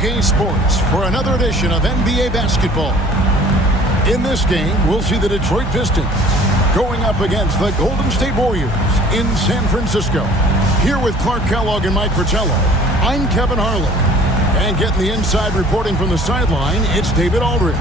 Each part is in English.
2K Sports for another edition of NBA basketball. In this game, we'll see the Detroit Pistons going up against the Golden State Warriors in San Francisco. Here with Clark Kellogg and Mike Fratello, I'm Kevin Harlan. And getting the inside reporting from the sideline, it's David Aldridge.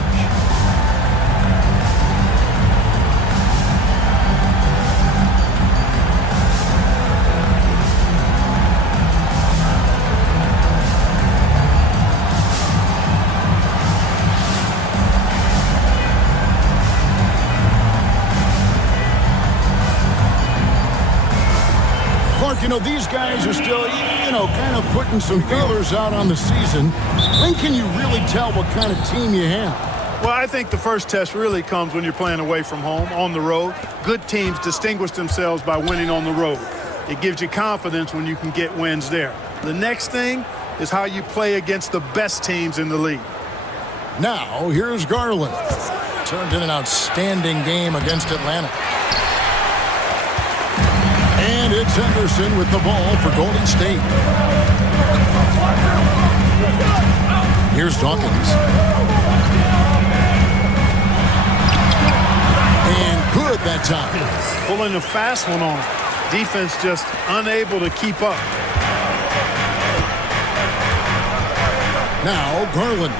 You know, these guys are still, kind of putting some feelers out on the season. When can you really tell what kind of team you have? Well, I think the first test really comes when you're playing away from home, on the road. Good teams distinguish themselves by winning on the road. It gives you confidence when you can get wins there. The next thing is how you play against the best teams in the league. Now, here's Garland. Turned in an outstanding game against Atlanta. And it's Henderson with the ball for Golden State. Here's Dawkins. And good that time. Pulling a fast one on. Defense just unable to keep up. Now Garland.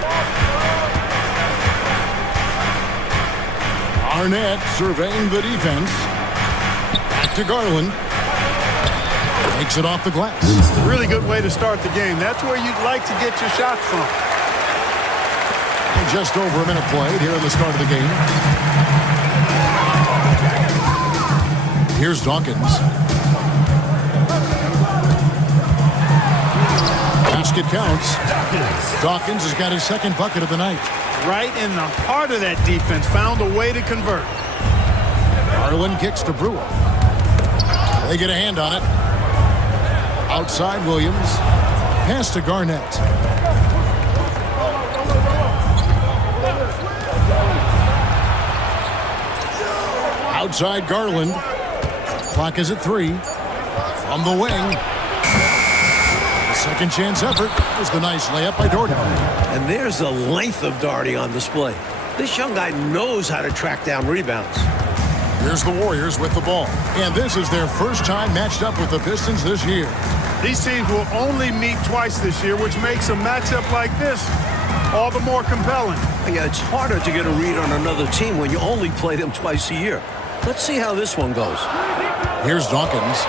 Arnett surveying the defense. Back to Garland. Takes it off the glass. Really good way to start the game. That's where you'd like to get your shots from. And just over a minute played here in the start of the game. Here's Dawkins. Basket counts. Dawkins has got his second bucket of the night. Right in the heart of that defense. Found a way to convert. Garland kicks to Brewer. They get a hand on it. Outside Williams. Pass to Garnett. Outside Garland. Clock is at 3. From the wing. The second chance effort. There's the nice layup by Doherty. And there's the length of Doherty on display. This young guy knows how to track down rebounds. Here's the Warriors with the ball. And this is their first time matched up with the Pistons this year. These teams will only meet twice this year, which makes a matchup like this all the more compelling. Yeah, it's harder to get a read on another team when you only play them twice a year. Let's see how this one goes. Here's Dawkins.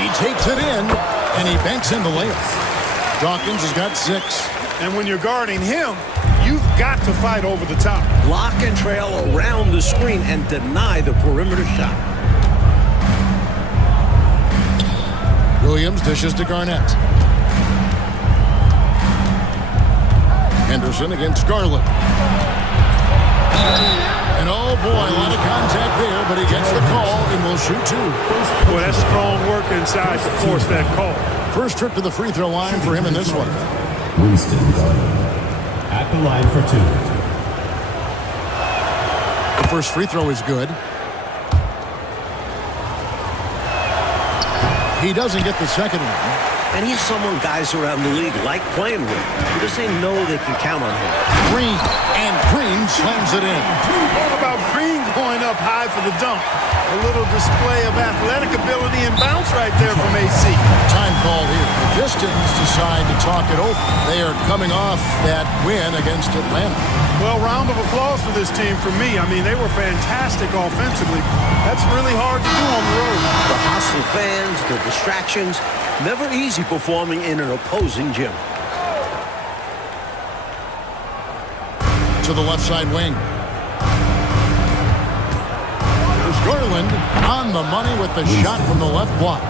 He takes it in, and he banks in the layup. Dawkins has got 6. And when you're guarding him, you've got to fight over the top. Block and trail around the screen and deny the perimeter shot. Williams dishes to Garnett. Henderson against Garland. And oh boy, a lot of contact there, but he gets the call and will shoot 2. Boy, that's strong work inside to force that call. First trip to the free throw line for him in this one. Winston at the line for 2. The first free throw is good. He doesn't get the second one. And he's someone guys around the league like playing with because they know they can count on him. Green, and Green slams it in. Talk about Green going up high for the dunk. A little display of athletic ability and bounce right there from AC. Time called here. The Pistons decide to talk it over. They are coming off that win against Atlanta. Well, round of applause for this team for me. I mean, they were fantastic offensively. That's really hard to do on the road. The hostile fans, the distractions, never easy performing in an opposing gym. To the left side wing. There's Garland on the money with the shot from the left block.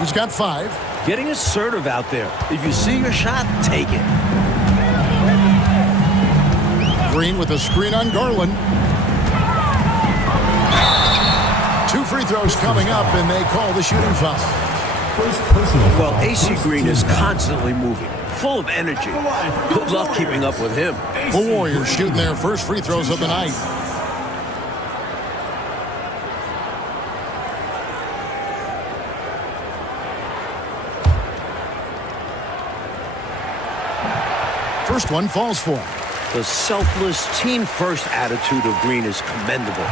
He's got 5. Getting assertive out there. If you see your shot, take it. Green with a screen on Garland. 2 free throws coming up, and they call the shooting foul. Well, AC Green is constantly moving, full of energy. Good luck keeping up with him. The Warriors shooting their first free throws of the night. first one falls for him. The selfless, team-first attitude of Green is commendable.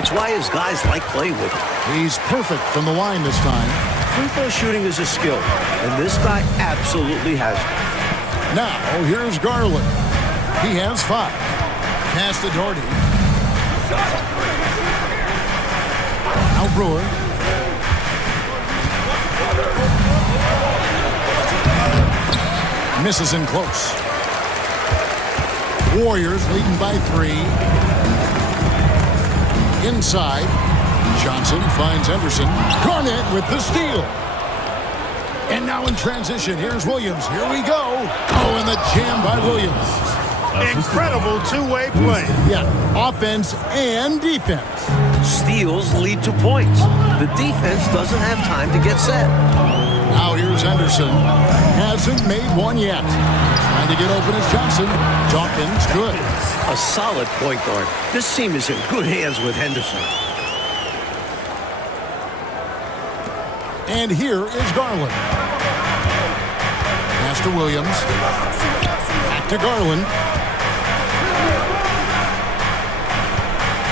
It's why his guys like playing with him. He's perfect from the line this time. Free throw shooting is a skill, and this guy absolutely has it. Now, here's Garland. He has 5. Pass to Doherty. Now Brewer. Misses in close. Warriors leading by 3. Inside. Johnson finds Henderson. Garnett with the steal. And now in transition, here's Williams. Here we go. Oh, and the jam by Williams. Incredible two-way play. Yeah, offense and defense. Steals lead to points. The defense doesn't have time to get set. Now here's Henderson. Hasn't made one yet. Trying to get open is Johnson. Dawkins, good. A solid point guard. This team is in good hands with Henderson. And here is Garland. Pass to Williams. Back to Garland.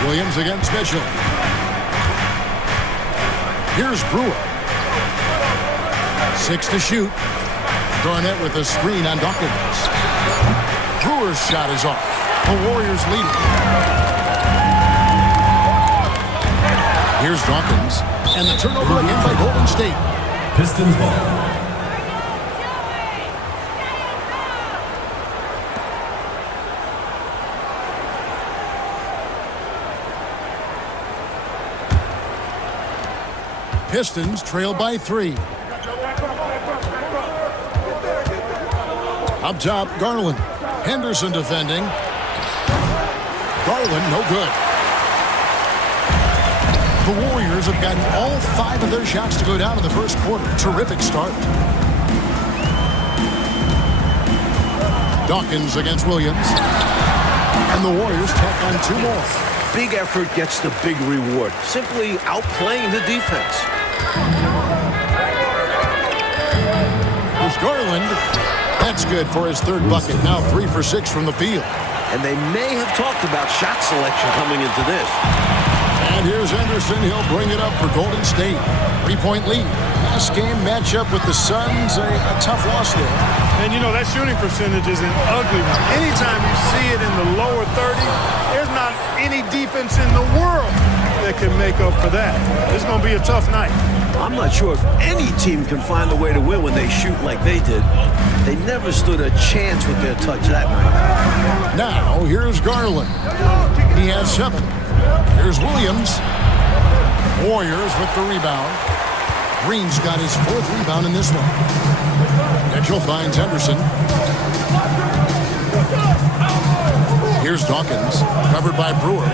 Williams against Mitchell. Here's Brewer. 6 to shoot. Garnett with a screen on Dawkins. Brewer's shot is off. The Warriors lead. Here's Dawkins. And the turnover again by Golden State. Pistons ball. Pistons trail by 3. Up top, Garland. Henderson defending. Garland, no good. The Warriors have gotten all 5 of their shots to go down in the first quarter. Terrific start. Dawkins against Williams. And the Warriors tack on 2 more. Big effort gets the big reward. Simply outplaying the defense. Here's Garland. That's good for his 3rd bucket. Now 3 for 6 from the field. And they may have talked about shot selection coming into this. And here's Henderson. He'll bring it up for Golden State. 3-point lead. Last game matchup with the Suns. A tough loss there. And, you know, that shooting percentage is an ugly one. Anytime you see it in the lower 30, there's not any defense in the world that can make up for that. It's going to be a tough night. I'm not sure if any team can find a way to win when they shoot like they did. They never stood a chance with their touch that night. Now, here's Garland. He has 7. Here's Williams. Warriors with the rebound. Green's got his 4th rebound in this one. Mitchell finds Henderson. Here's Dawkins, covered by Brewer.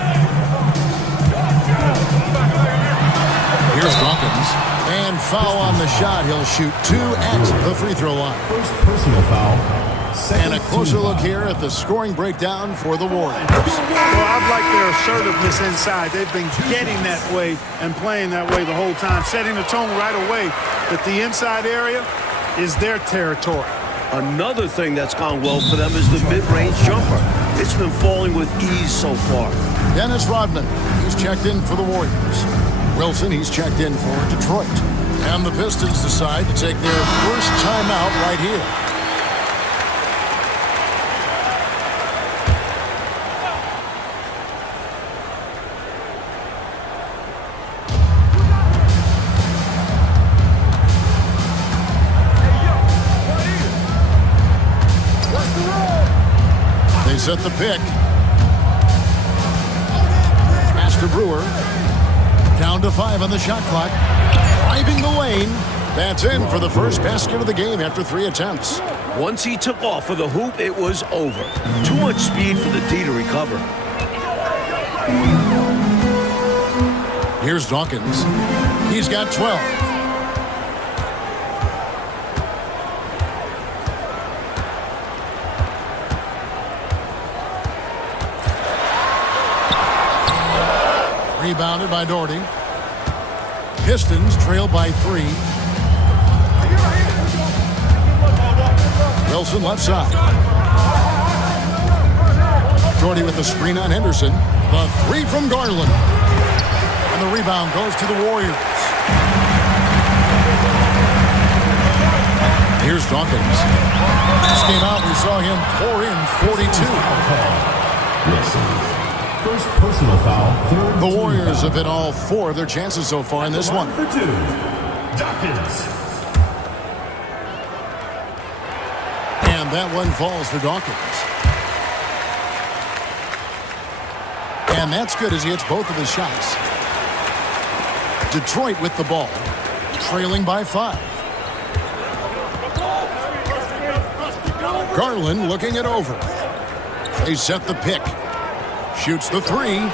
Here's Dawkins. And foul on the shot. He'll shoot 2 at the free throw line. First personal foul. And a closer look here at the scoring breakdown for the Warriors. Well, I've liked their assertiveness inside. They've been getting that way and playing that way the whole time, setting the tone right away that the inside area is their territory. Another thing that's gone well for them is the mid-range jumper. It's been falling with ease so far. Dennis Rodman, he's checked in for the Warriors. Wilson, he's checked in for Detroit. And the Pistons decide to take their first timeout right here. They set the pick. Master Brewer. Down to 5 on the shot clock. Driving the lane. That's in for the first basket of the game after 3 attempts. Once he took off for the hoop, it was over. Too much speed for the D to recover. Here's Dawkins. He's got 12. Rebounded by Doherty. Pistons trail by 3. Wilson left side. Doherty with the screen on Henderson. The three from Garland. And the rebound goes to the Warriors. Here's Dawkins. This game out, we saw him pour in 42. First personal foul. The Warriors have hit all 4 of their chances so far in this one. For 2. Dawkins. And that one falls for Dawkins. And that's good as he hits both of his shots. Detroit with the ball, trailing by 5. Garland looking it over. They set the pick. Shoots the 3. And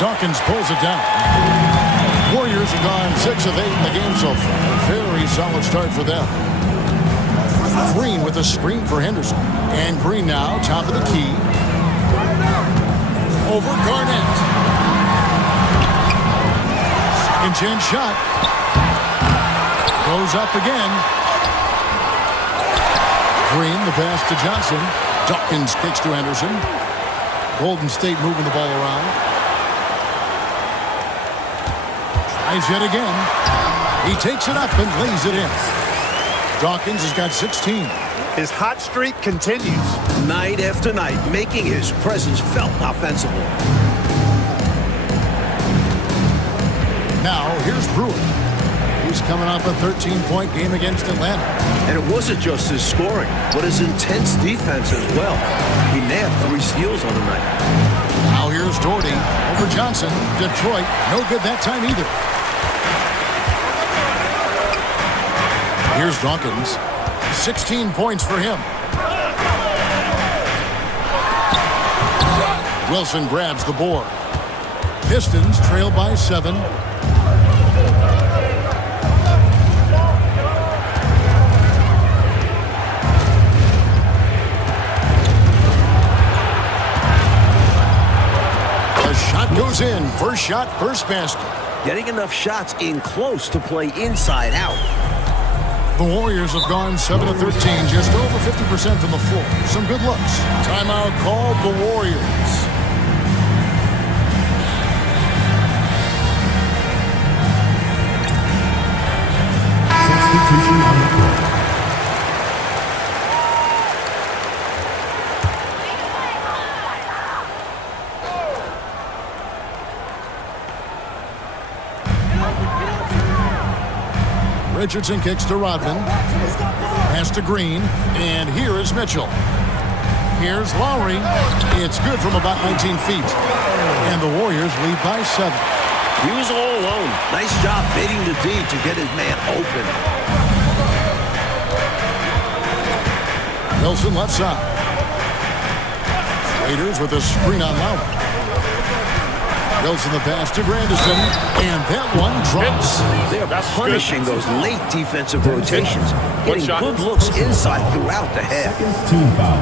Dawkins pulls it down. Warriors have gone 6 of 8 in the game so far. Very solid start for them. Green with a screen for Henderson. And Green now, top of the key. Over Garnett. Second chance shot. Goes up again. Green, the pass to Johnson. Dawkins kicks to Henderson. Golden State moving the ball around. Tries yet again. He takes it up and lays it in. Dawkins has got 16. His hot streak continues. Night after night, making his presence felt offensively. Now, here's Brewer. He's coming off a 13-point game against Atlanta. And it wasn't just his scoring, but his intense defense as well. He nabbed 3 steals on the night. Now here's Doherty over Johnson. Detroit, no good that time either. Here's Dawkins. 16 points for him. Wilson grabs the board. Pistons trail by 7. The shot goes in. First shot, first basket. Getting enough shots in close to play inside out. The Warriors have gone 7 of 13, just over 50% from the floor. Some good looks. Timeout called the Warriors. Substitution on the court. Richardson kicks to Rodman. Pass to Green. And here is Mitchell. Here's Lowry. It's good from about 19 feet. And the Warriors lead by 7. He was all alone. Nice job baiting the D to get his man open. Wilson left side. Raiders with a screen on Lowry. Wilson the pass to Grandison, and that one drops. They're punishing those late defensive rotations, getting good looks inside throughout the half. Team foul.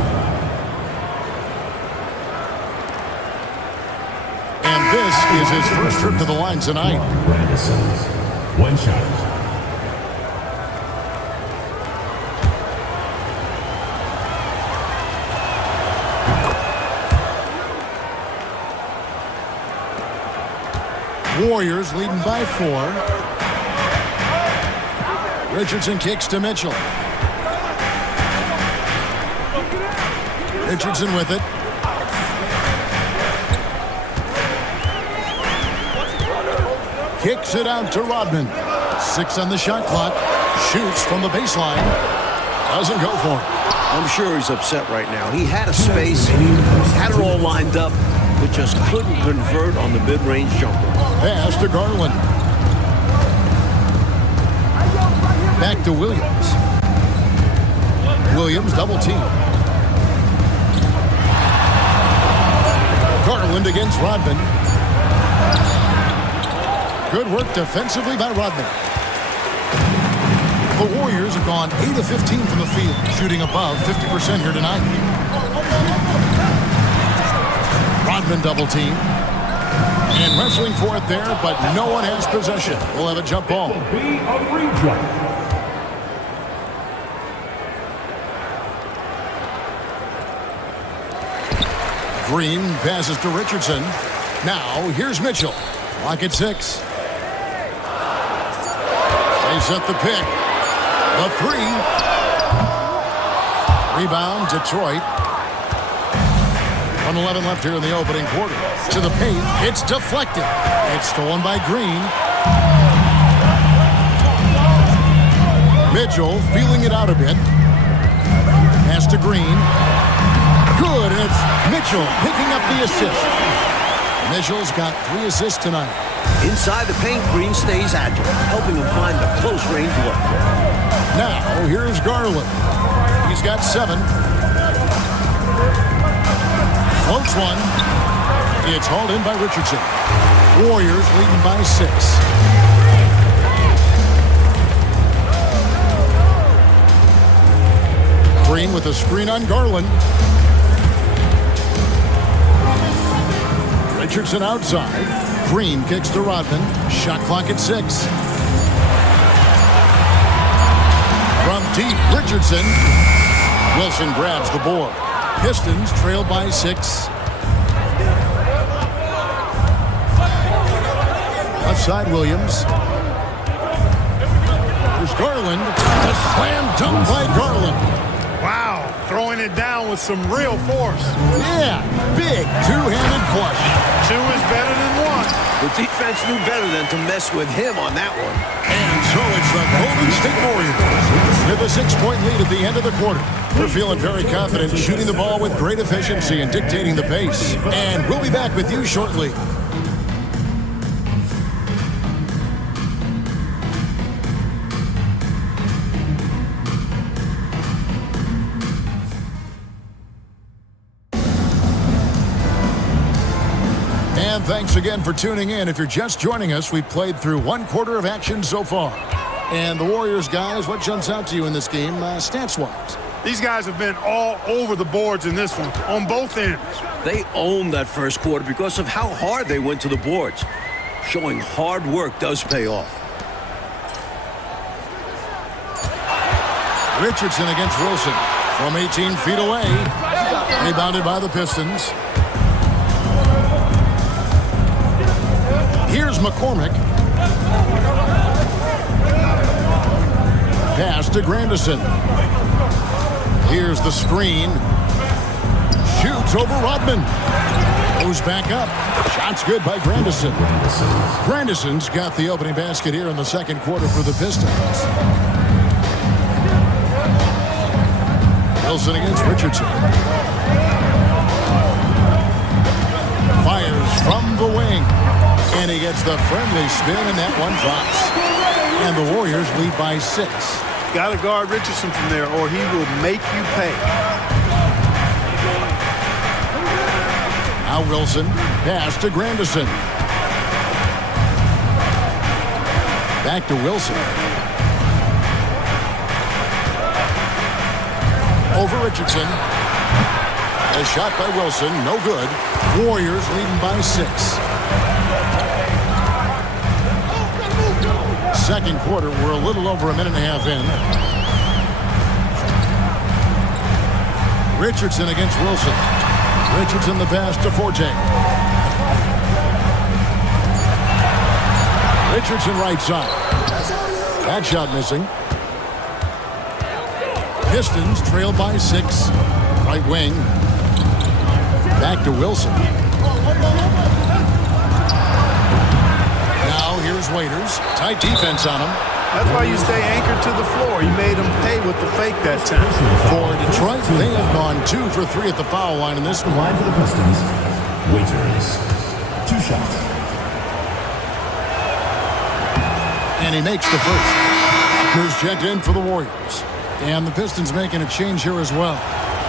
And this is his first trip to the line tonight. Grandison. 1 shot. Warriors leading by 4. Richardson kicks to Mitchell. Richardson with it. Kicks it out to Rodman. 6 on the shot clock. Shoots from the baseline. Doesn't go for it. I'm sure he's upset right now. He had a space, had it all lined up, but just couldn't convert on the mid-range jumper. Pass to Garland. Back to Williams. Williams double team. Garland against Rodman. Good work defensively by Rodman. The Warriors have gone 8 of 15 from the field, shooting above 50% here tonight. Rodman double team. And wrestling for it there, but no one has possession. We'll have a jump ball. Be a redraw. Green passes to Richardson. Now, here's Mitchell. Lock at 6. They set the pick. The 3. Rebound, Detroit. 1:11 left here in the opening quarter. To the paint. It's deflected. It's stolen by Green. Mitchell feeling it out a bit. Pass to Green. Good, and it's Mitchell picking up the assist. Mitchell's got 3 assists tonight. Inside the paint, Green stays agile, helping him find the close-range look. Now, here's Garland. He's got 7. Floats one. It's hauled in by Richardson. Warriors leading by 6. Green with a screen on Garland. Richardson outside. Green kicks to Rodman. Shot clock at 6. From deep, Richardson. Wilson grabs the board. Pistons trail by 6. Left side, Williams. There's Garland. A slam dunk by Garland. Wow, throwing it down with some real force. Yeah, big two-handed flush. 2 is better than 1. The defense knew better than to mess with him on that one. And so it's the Golden State Warriors with a 6-point lead at the end of the quarter. We're feeling very confident shooting the ball with great efficiency and dictating the pace. And we'll be back with you shortly. And thanks again for tuning in. If you're just joining us, we've played through 1 quarter of action so far. And the Warriors, guys, what jumps out to you in this game, stats-wise? These guys have been all over the boards in this one, on both ends. They owned that first quarter because of how hard they went to the boards. Showing hard work does pay off. Richardson against Wilson from 18 feet away. Rebounded by the Pistons. Here's McCormick. Pass to Grandison. Here's the screen. Shoots over Rodman. Goes back up. Shot's good by Grandison. Grandison's got the opening basket here in the second quarter for the Pistons. Wilson against Richardson. Fires from the wing. And he gets the friendly spin, and that one drops. And the Warriors lead by 6. Got to guard Richardson from there, or he will make you pay. Now Wilson, pass to Grandison. Back to Wilson. Over Richardson. A shot by Wilson, no good. Warriors leading by 6. Second quarter, we're a little over a minute and a half in. Richardson against Wilson. Richardson the pass to Forte. Richardson right side. That shot missing. Pistons trail by 6. Right wing. Back to Wilson. Now here's Waiters. Tight defense on him. That's why you stay anchored to the floor. You made them pay with the fake that time. For Detroit, they have gone 2 for 3 at the foul line in this one. Line for the Pistons. Waiters. 2 shots. And he makes the first. Here's checked in for the Warriors. And the Pistons making a change here as well.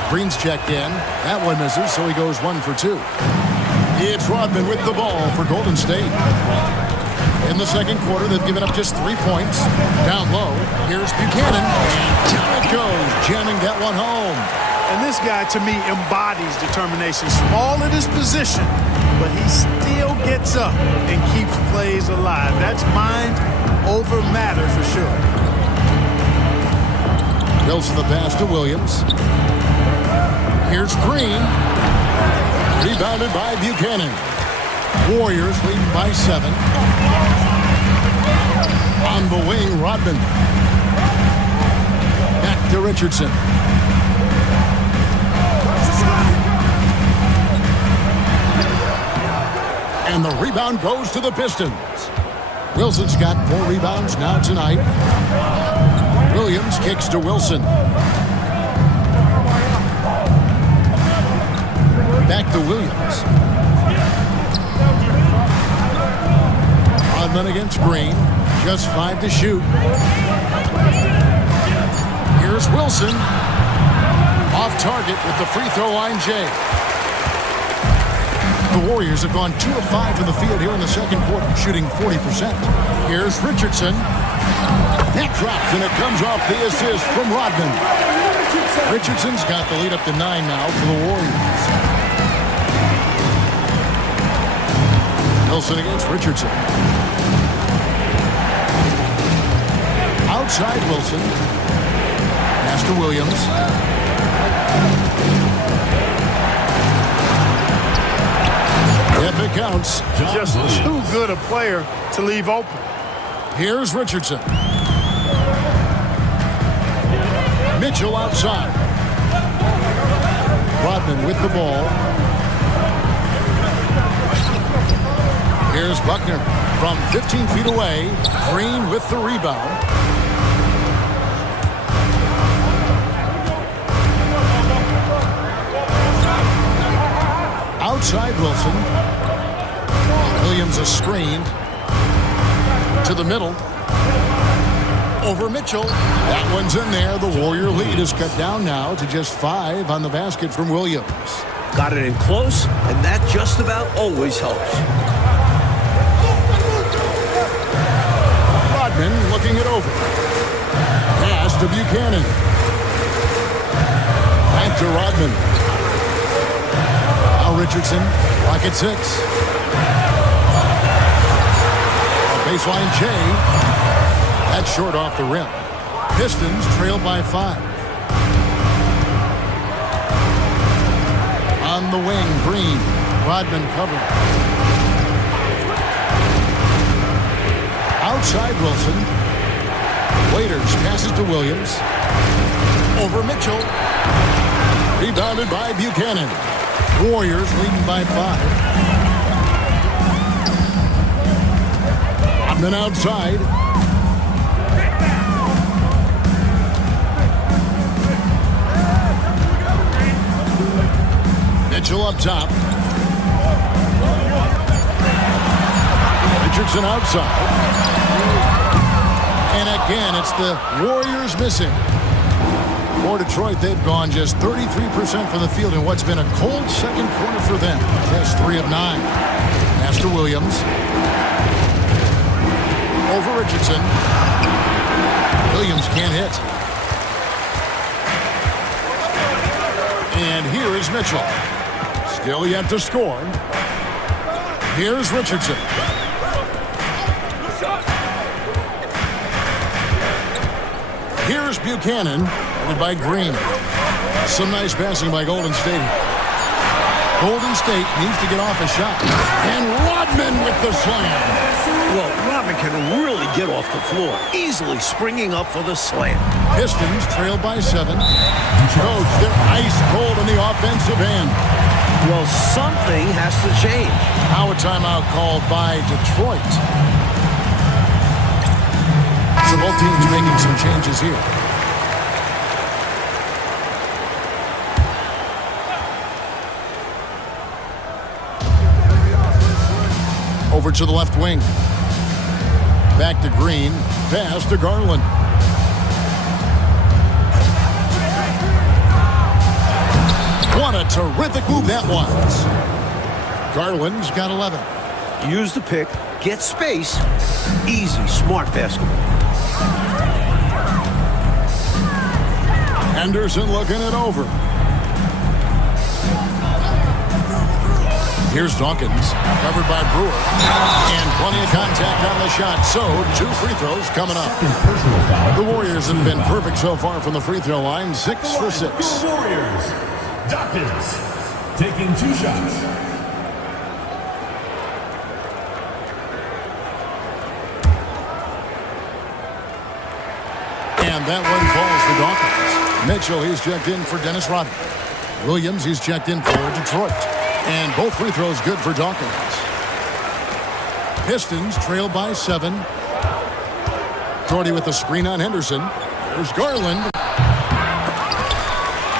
Green's checked in. That one misses, so he goes 1 for 2. It's Rodman with the ball for Golden State. In the second quarter, they've given up just 3 points. Down low, here's Buchanan. And down it goes, jamming that one home. And this guy, to me, embodies determination. Small at his position, but he still gets up and keeps plays alive. That's mind over matter for sure. Wilson the pass to Williams. Here's Green. Rebounded by Buchanan. Warriors leading by 7. On the wing, Rodman. Back to Richardson. And the rebound goes to the Pistons. Wilson's got 4 rebounds now tonight. Williams kicks to Wilson. Back to Williams. Rodman against Green. Just 5 to shoot. Here's Wilson. Off target with the free throw line, Jay. The Warriors have gone 2 of 5 from the field here in the second quarter, shooting 40%. Here's Richardson. That drops, and it comes off the assist from Rodman. Richardson's got the lead up to 9 now for the Warriors. Wilson against Richardson. Outside Wilson. Pass to Williams. If it counts. Just too good a player to leave open. Here's Richardson. Mitchell outside. Rodman with the ball. Here's Buckner from 15 feet away. Green with the rebound. Outside Wilson. Williams is screened. To the middle. Over Mitchell. That one's in there. The Warrior lead is cut down now to just 5 on the basket from Williams. Got it in close, and that just about always helps. Rodman looking it over. Pass to Buchanan. Back to Rodman. Now Richardson, clock at 6. Baseline J. That's short off the rim. Pistons trail by 5. On the wing, Green. Rodman covered. Outside Wilson. Waiters passes to Williams. Over Mitchell. Rebounded by Buchanan. Warriors leading by 5. Rodman outside. Mitchell up top. Richardson outside. And again, it's the Warriors missing. For Detroit, they've gone just 33% from the field in what's been a cold second quarter for them. Just 3 of 9. Pass to Williams. Over Richardson. Williams can't hit. And here is Mitchell. Still yet to score. Here's Richardson. Here's Buchanan, headed by Green. Some nice passing by Golden State. Golden State needs to get off a shot. And Rodman with the slam. Well, Rodman can really get off the floor, easily springing up for the slam. Pistons trail by 7. Coach, they're ice cold in the offensive end. Well, something has to change. Now a timeout called by Detroit. So both teams making some changes here. Over to the left wing. Back to Green. Pass to Garland. What a terrific move that was. Garland's got 11. Use the pick, get space. Easy, smart basketball. Henderson looking it over. Here's Dawkins, covered by Brewer. And plenty of contact on the shot. So, 2 free throws coming up. The Warriors have been perfect so far from the free throw line. 6 for 6. Warriors, Dawkins. taking 2 shots. And that one falls for Dawkins. Mitchell, he's checked in for Dennis Rodman. Williams, he's checked in for Detroit. And both free throws good for Dawkins. Pistons trail by 7. Doherty with the screen on Henderson. There's Garland.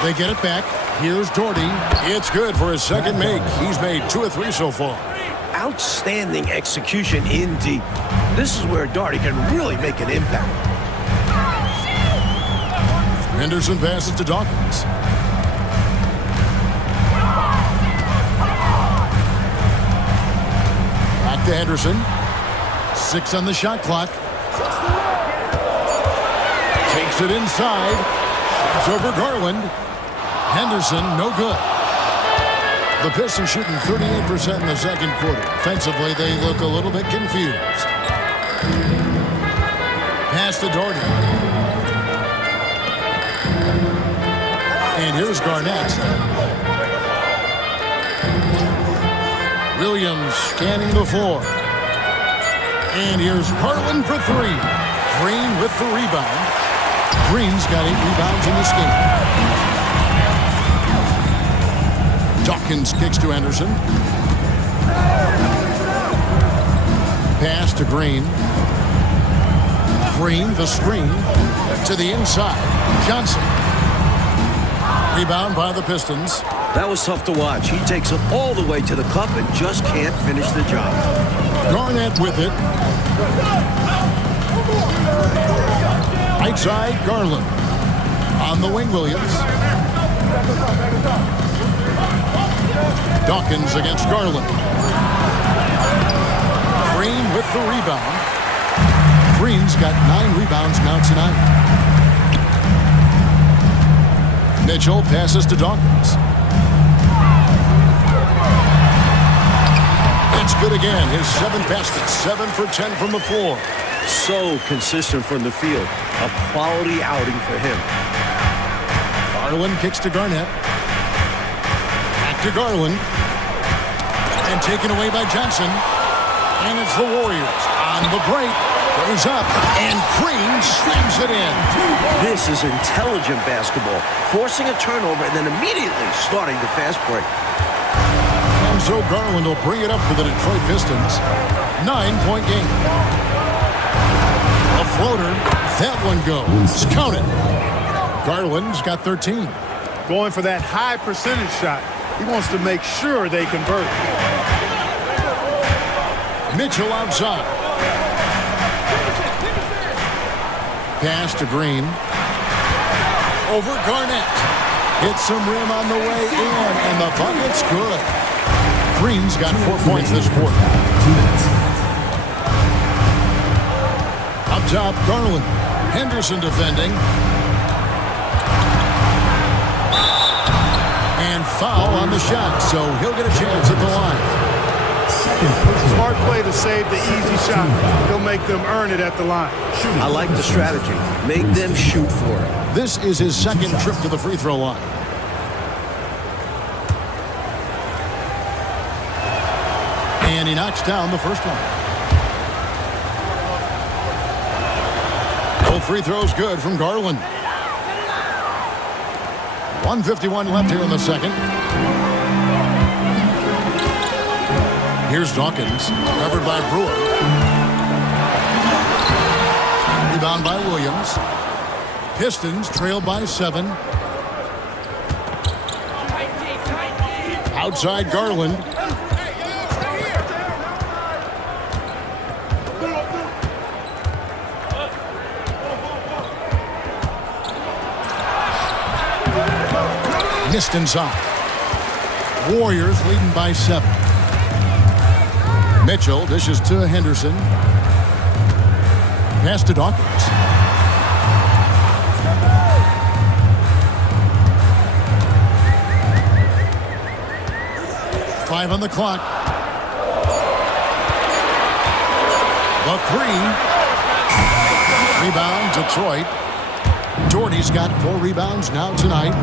They get it back. Here's Doherty. It's good for his second make. He's made 2 of 3 so far. Outstanding execution in deep. This is where Doherty can really make an impact. Henderson passes to Dawkins. Back to Henderson. 6 on the shot clock. Takes it inside. It's over Garland. Henderson, no good. The Pistons shooting 38% in the second quarter. Offensively, they look a little bit confused. Pass to Doherty. And here's Garnett. Williams scanning the floor. And here's Garland for 3. Green with the rebound. Green's got 8 rebounds in this game. Dawkins kicks to Henderson. Pass to Green. Green, the screen. To the inside. Johnson. Rebound by the Pistons. That was tough to watch. He takes it all the way to the cup and just can't finish the job. Garnett with it. Right side, Garland. On the wing, Williams. Dawkins against Garland. Green with the rebound. Green's got 9 rebounds now tonight. Mitchell passes to Dawkins. It's good again. His 7th basket. 7 for 10 from the floor. So consistent from the field. A quality outing for him. Garland kicks to Garnett. Back to Garland. And taken away by Johnson. And it's the Warriors on the break. Goes up. And Green slams it in. This is intelligent basketball. Forcing a turnover and then immediately starting the fast break. And so Garland will bring it up for the Detroit Pistons. 9-point game. A floater. That one goes. Count it. Garland's got 13. Going for that high percentage shot. He wants to make sure they convert. Mitchell outside. Pass to Green. Over Garnett. Hits some rim on the way in, and the bucket's good. Green's got 4 points this quarter. 2 minutes. Up top, Garland. Henderson defending. And foul on the shot, so he'll get a chance at the line. Smart play to save the easy shot. He'll make them earn it at the line. I like the strategy. Make them shoot for it. This is his second trip to the free throw line. And he knocks down the first one. Both free throws good from Garland. 1:51 left here in the second. Here's Dawkins, covered by Brewer. Rebound by Williams. Pistons trail by 7. Outside Garland. Missed inside. Warriors leading by 7. Mitchell dishes to Henderson. Pass to Dawkins. Five on the clock. The 3. Rebound, Detroit. Doherty's got 4 rebounds now tonight.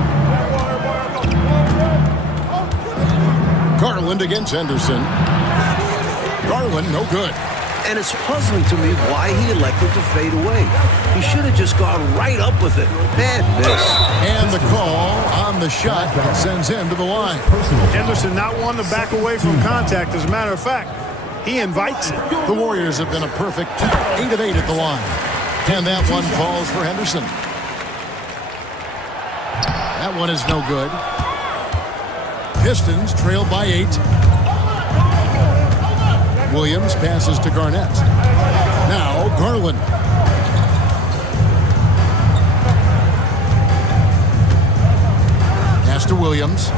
Garland against Henderson. Garland, no good. And it's puzzling to me why he elected to fade away. He should have just gone right up with it. Bad miss. And the call on the shot that sends him to the line. Henderson not one to back away from contact. As a matter of fact, he invites it. The Warriors have been a perfect 8 of 8 at the line. And that one falls for Henderson. That one is no good. Pistons trail by 8. Williams passes to Garnett. Now Garland. Pass to Williams.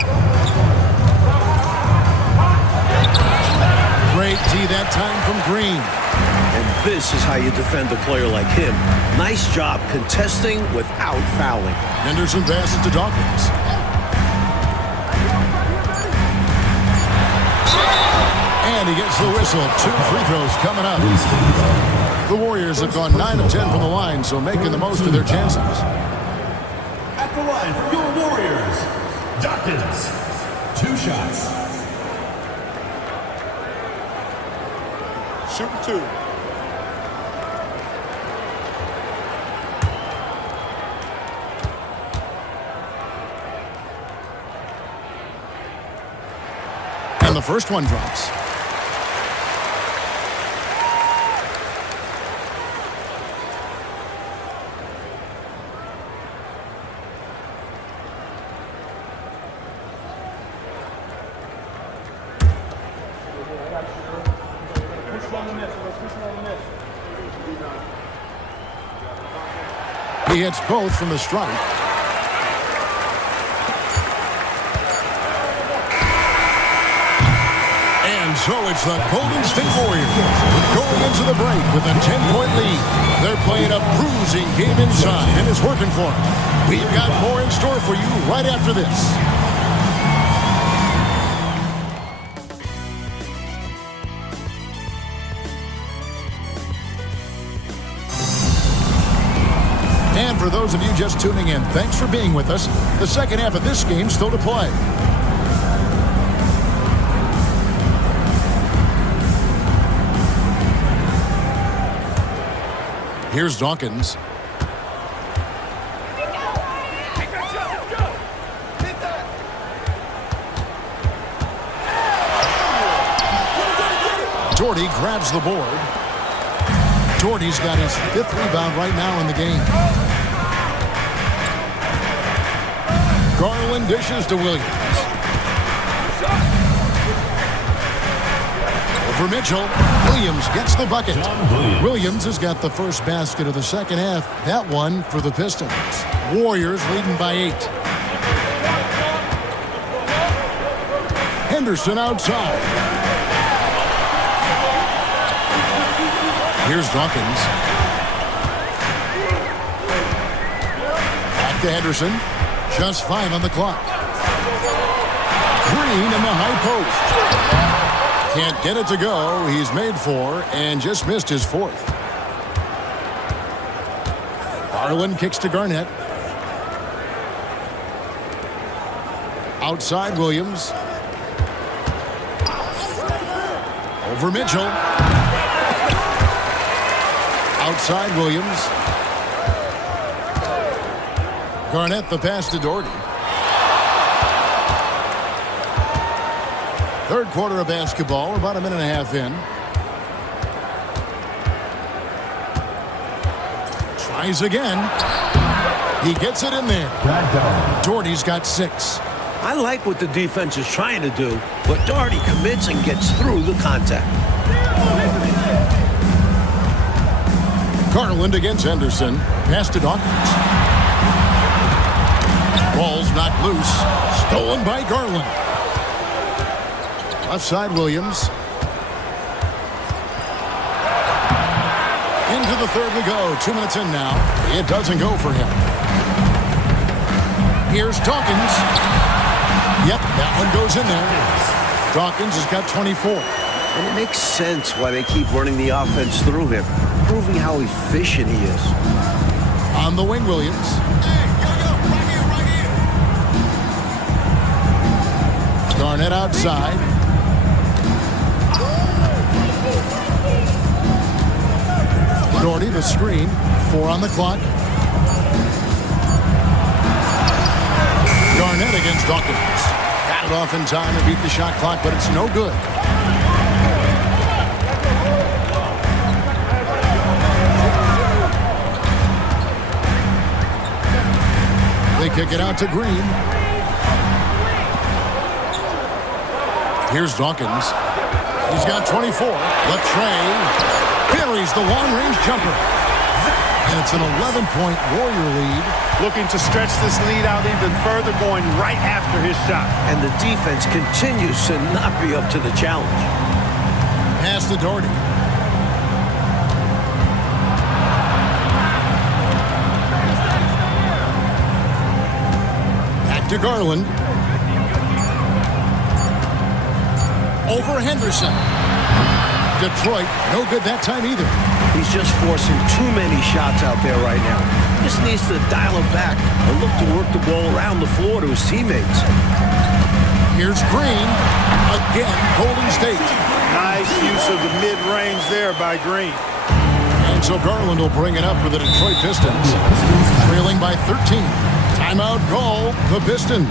Great D that time from Green. And this is how you defend a player like him. Nice job contesting without fouling. Henderson passes to Dawkins. And he gets the whistle. 2 free throws coming up. The Warriors have gone 9 of 10 from the line, so making the most of their chances. At the line for your Warriors, Dawkins. 2 shots. Shoot 2. And the first one drops. He hits both from the strike. And so it's the Golden State Warriors going into the break with a 10-point lead. They're playing a bruising game inside, and it's working for them. We've got more in store for you right after this. And for those of you just tuning in, thanks for being with us. The second half of this game still to play. Here's Dawkins. Jordy grabs the board. Jordy's got his 5th rebound right now in the game. Garland dishes to Williams. Over Mitchell. Williams gets the bucket. Williams has got the first basket of the second half. That one for the Pistons. Warriors leading by 8. Henderson outside. Here's Dawkins. Back to Henderson. Just 5 on the clock. Green in the high post. Can't get it to go. He's made 4 and just missed his 4th. Garland kicks to Garnett. Outside Williams. Over Mitchell. Outside Williams. Garnett the pass to Doherty. Third quarter of basketball, about a minute and a half in. Tries again. He gets it in there. Doherty's got 6. I like what the defense is trying to do, but Doherty commits and gets through the contact. Garland against Henderson. Pass to Dawkins. Ball's knocked loose. Stolen by Garland. Left side Williams. Into the third we go. 2 minutes in now. It doesn't go for him. Here's Dawkins. Yep, that one goes in there. Dawkins has got 24. And it makes sense why they keep running the offense through him, proving how efficient he is. On the wing, Williams. Garnett outside. Doherty, the screen. 4 on the clock. Garnett against Dawkins. Got it off in time and beat the shot clock, but it's no good. They kick it out to Green. Here's Dawkins. He's got 24. Latrey buries the long-range jumper. And it's an 11-point Warrior lead. Looking to stretch this lead out even further, going right after his shot. And the defense continues to not be up to the challenge. Pass to Doherty. Back to Garland. Over Henderson. Detroit, no good that time either. He's just forcing too many shots out there right now. Just needs to dial it back and look to work the ball around the floor to his teammates. Here's Green. Again, Golden State. Nice use of the mid-range there by Green. And so Garland will bring it up for the Detroit Pistons. Trailing by 13. Timeout call, the Pistons.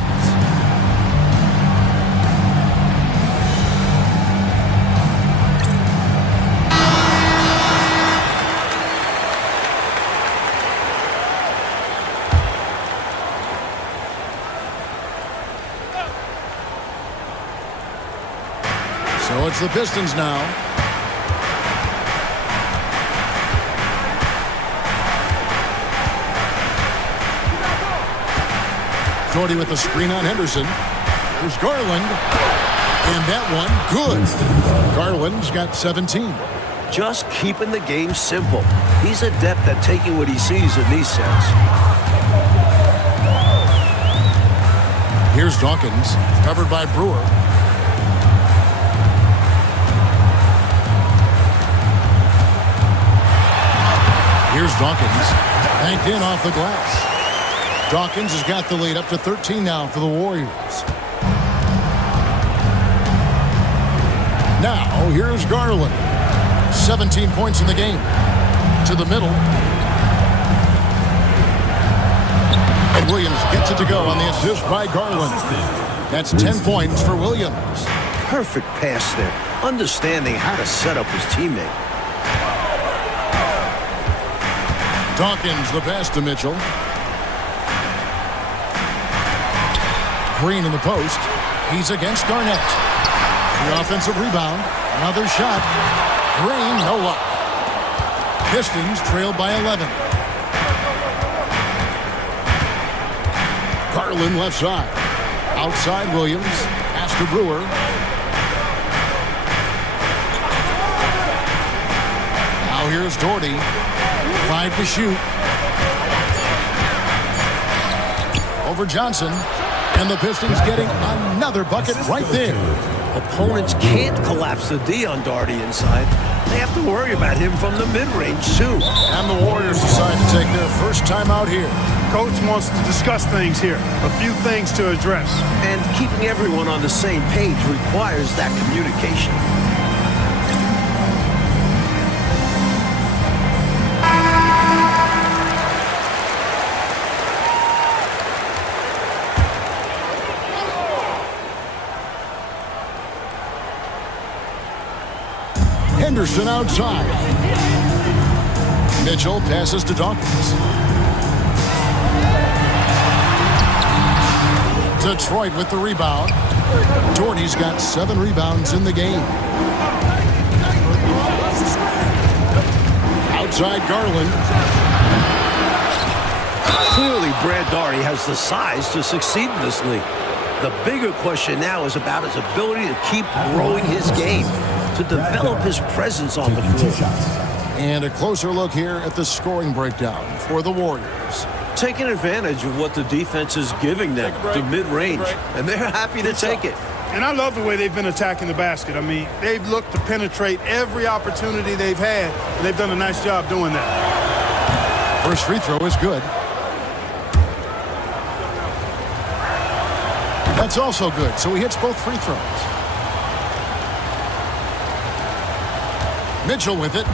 So it's the Pistons now. Doherty with the screen on Henderson. There's Garland. And that one, good. Garland's got 17. Just keeping the game simple. He's adept at taking what he sees in these sets. Here's Dawkins, covered by Brewer. Here's Dawkins, banked in off the glass. Dawkins has got the lead up to 13 now for the Warriors. Now, here's Garland. 17 points in the game. To the middle. And Williams gets it to go on the assist by Garland. That's 10 points for Williams. Perfect pass there. Understanding how to set up his teammate. Dawkins the pass to Mitchell. Green in the post. He's against Garnett. The offensive rebound. Another shot. Green, no luck. Pistons trailed by 11. Garland left side. Outside Williams. Pass to Brewer. Now here's Doherty. 5 to shoot. Over Johnson. And the Pistons getting another bucket right there. Opponents can't collapse the D on Doherty inside. They have to worry about him from the mid-range, too. And the Warriors decide to take their first time out here. Coach wants to discuss things here. A few things to address. And keeping everyone on the same page requires that communication. Henderson outside. Mitchell passes to Dawkins. Detroit with the rebound. Doherty's got 7 rebounds in the game. Outside Garland. Clearly, Brad Doherty has the size to succeed in this league. The bigger question now is about his ability to keep growing his game, to develop his presence on the floor. And a closer look here at the scoring breakdown for the Warriors. Taking advantage of what the defense is giving them, the mid-range, and they're happy to take it. And I love the way they've been attacking the basket. I mean, they've looked to penetrate every opportunity they've had, and they've done a nice job doing that. First free throw is good. That's also good, so he hits both free throws. Mitchell with it.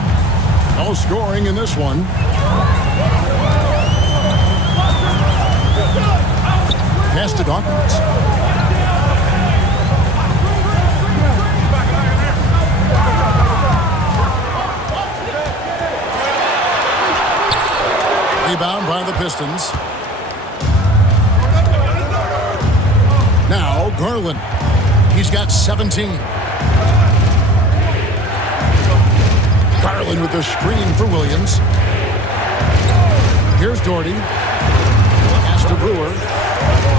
No scoring in this one. Pass to Dawkins. Rebound by the Pistons. Now Garland. He's got 17. Garland with the screen for Williams. Here's Doherty. Pass to Brewer.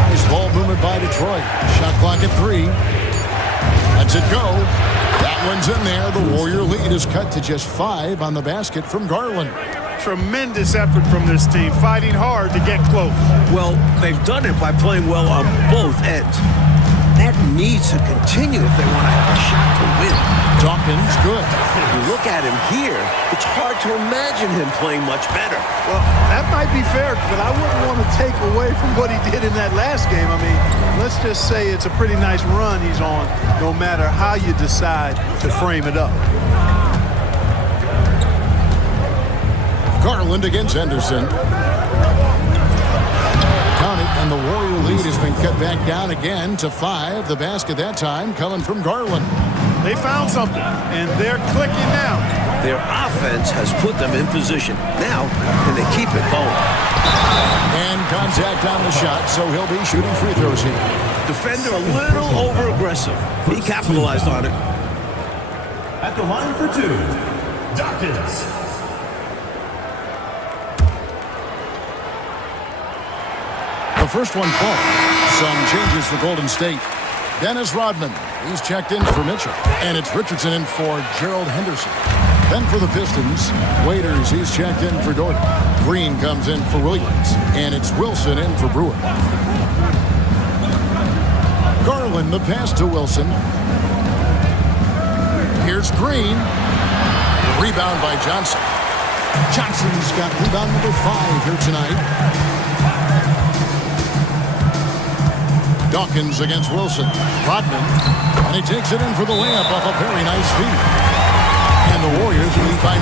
Nice ball movement by Detroit. Shot clock at 3. Lets it go. That one's in there. The Warrior lead is cut to just 5 on the basket from Garland. Tremendous effort from this team, fighting hard to get close. Well, they've done it by playing well on both ends. That needs to continue if they want to have a shot to win. Dawkins, good. If you look at him here, it's hard to imagine him playing much better. Well, that might be fair, but I wouldn't want to take away from what he did in that last game. I mean, let's just say it's a pretty nice run he's on, no matter how you decide to frame it up. Garland against Henderson. Count it, and the Warrior lead has been cut back down again to 5. The basket that time coming from Garland. They found something, and they're clicking now. Their offense has put them in position. Now, can they keep it going? And contact on the shot, so he'll be shooting free throws here. Defender a little over-aggressive. He capitalized on it. At the line for 2, Dawkins. The first one falls. Some changes for Golden State. Dennis Rodman, he's checked in for Mitchell. And it's Richardson in for Gerald Henderson. Then for the Pistons, Waiters, he's checked in for Doherty. Green comes in for Williams. And it's Wilson in for Brewer. Garland, the pass to Wilson. Here's Green. Rebound by Johnson. Johnson's got rebound number 5 here tonight. Dawkins against Wilson. Rodman. And he takes it in for the layup off a very nice feed. And the Warriors lead by 9.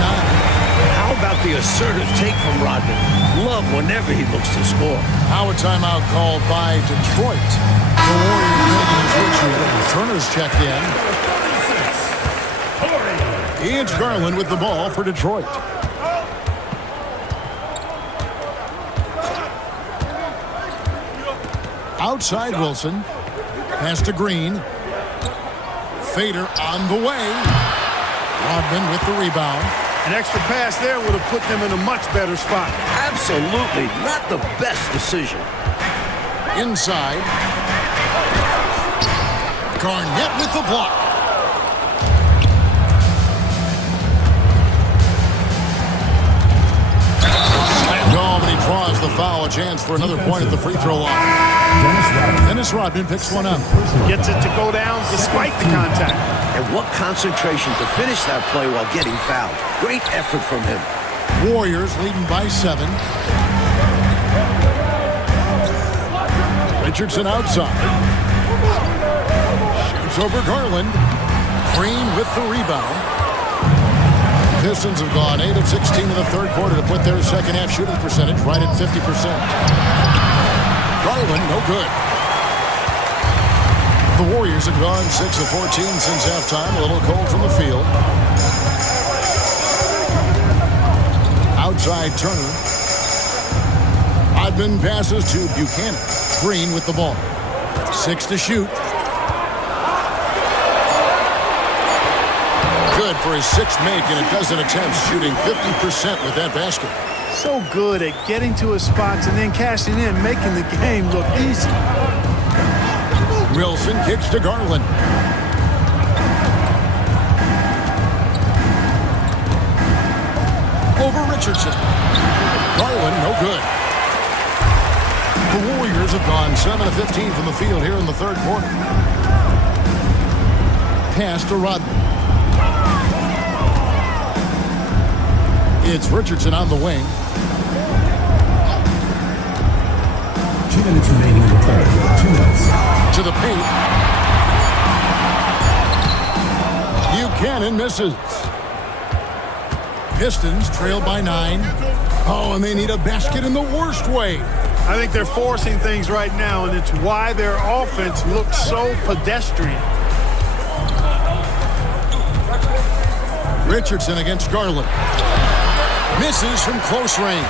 How about the assertive take from Rodman? Love whenever he looks to score. Now a timeout called by Detroit. The Warriors making a switch here. Turner's checked in. It's Garland with the ball for Detroit. Outside Wilson. Pass to Green. Fader on the way. Rodman with the rebound. An extra pass there would have put them in a much better spot. Absolutely not the best decision. Inside. Garnett with the block. Slam and he draws the foul. A chance for another point at the free throw line. Dennis Rodman picks one up. Gets it to go down despite the contact. And what concentration to finish that play while getting fouled. Great effort from him. Warriors leading by 7. Richardson outside. Shoots over Garland. Green with the rebound. The Pistons have gone 8 of 16 in the third quarter to put their second half shooting percentage right at 50%. Garland, no good. The Warriors have gone 6 of 14 since halftime. A little cold from the field. Outside Turner. Rodman passes to Buchanan. Green with the ball. 6 to shoot. Good for his 6th make in a dozen attempts, shooting 50% with that basket. So good at getting to his spots and then cashing in, making the game look easy. Wilson kicks to Garland. Over Richardson. Garland, no good. The Warriors have gone 7 of 15 from the field here in the third quarter. Pass to Rodman. It's Richardson on the wing. 2 minutes remaining in the third. 2 minutes. To the paint. Buchanan misses. Pistons trail by 9. Oh, and they need a basket in the worst way. I think they're forcing things right now, and it's why their offense looks so pedestrian. Richardson against Garland. Misses from close range.